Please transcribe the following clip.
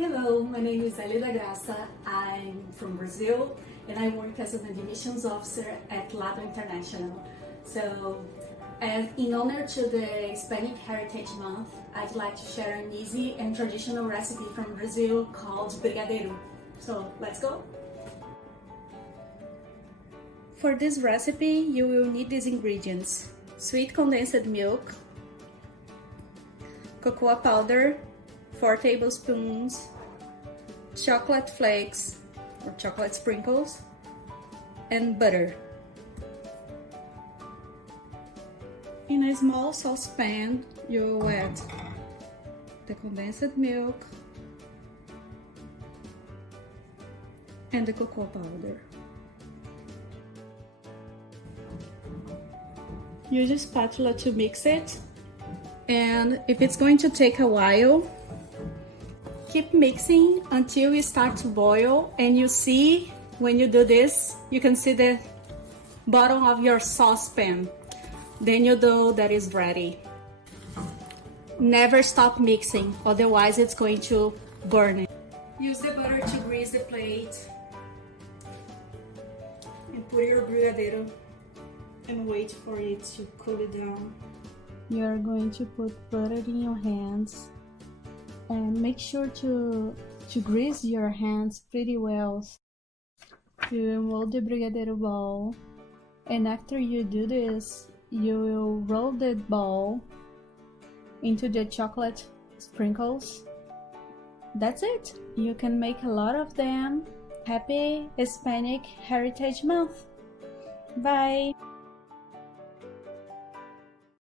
Hello, my name is Helida Graca. I'm from Brazil and I work as an admissions officer at LADO International. So, in honor to the Hispanic Heritage Month, I'd like to share an easy and traditional recipe from Brazil called Brigadeiro. So, let's go! For this recipe, you will need these ingredients: sweet condensed milk, cocoa powder, 4 tablespoons, chocolate flakes or chocolate sprinkles, and butter. In a small saucepan, you add the condensed milk and the cocoa powder. Use a spatula to mix it, and if it's going to take a while, keep mixing until it starts to boil, and you see when you do this, you can see the bottom of your saucepan. Then you know that it's ready. Never stop mixing, otherwise it's going to burn it. Use the butter to grease the plate and put your brigadeiro and wait for it to cool it down. You are going to put butter in your hands and make sure to grease your hands pretty well. You mold the brigadeiro ball, and after you do this, you will roll the ball into the chocolate sprinkles. That's it! You can make a lot of them. Happy Hispanic Heritage Month! Bye!